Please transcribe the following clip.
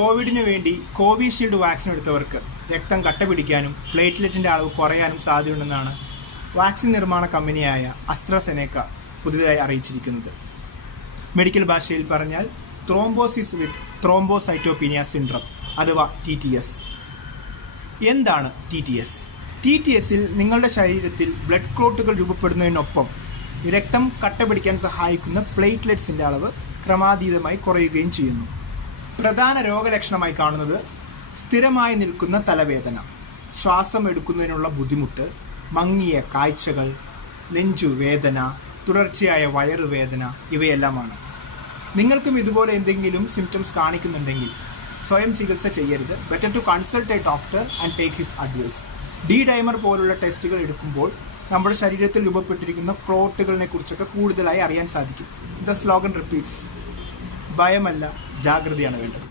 കോവിഡിന് വേണ്ടി Covishield vaccine എടുത്തവർക്ക് രക്തം കട്ട പിടിക്കാനും പ്ലേറ്റ്ലെറ്റിൻ്റെ അളവ് കുറയാനും സാധ്യതയുണ്ടെന്നാണ് വാക്സിൻ നിർമ്മാണ കമ്പനിയായ അസ്ട്രസെനേക്ക പുതുതായി അറിയിച്ചിരിക്കുന്നത്. മെഡിക്കൽ ഭാഷയിൽ പറഞ്ഞാൽ ത്രോംബോസിസ് വിത്ത് ത്രോംബോസൈറ്റോപീനിയ സിൻഡ്രം അഥവാ TTS. എന്താണ് TTS? TTSൽ നിങ്ങളുടെ ശരീരത്തിൽ ബ്ലഡ് ക്ലോട്ടുകൾ രൂപപ്പെടുന്നതിനൊപ്പം രക്തം കട്ട പിടിക്കാൻ സഹായിക്കുന്ന പ്ലേറ്റ്ലെറ്റ്സിൻ്റെ അളവ് ക്രമാതീതമായി കുറയുകയും ചെയ്യുന്നു. പ്രധാന രോഗലക്ഷണമായി കാണുന്നത് സ്ഥിരമായി നിൽക്കുന്ന തലവേദന, ശ്വാസം എടുക്കുന്നതിനുള്ള ബുദ്ധിമുട്ട്, മങ്ങിയ കാഴ്ചകൾ, നെഞ്ചുവേദന, തുടർച്ചയായ വയറുവേദന ഇവയെല്ലാമാണ്. നിങ്ങൾക്കും ഇതുപോലെ എന്തെങ്കിലും സിംറ്റംസ് കാണിക്കുന്നുണ്ടെങ്കിൽ സ്വയം ചികിത്സ ചെയ്യരുത്. Better to consult a doctor and take his advice. Dimer പോലുള്ള ടെസ്റ്റുകൾ എടുക്കുമ്പോൾ നമ്മുടെ ശരീരത്തിൽ രൂപപ്പെട്ടിരിക്കുന്ന ക്ലോട്ടുകളെ കുറിച്ചൊക്കെ കൂടുതലായി അറിയാൻ സാധിക്കും. ദ സ്ലോഗൻ റിപ്പീറ്റ്സ്: ഭയമല്ല, ജാഗ്രതയാണ് വേണ്ടത്.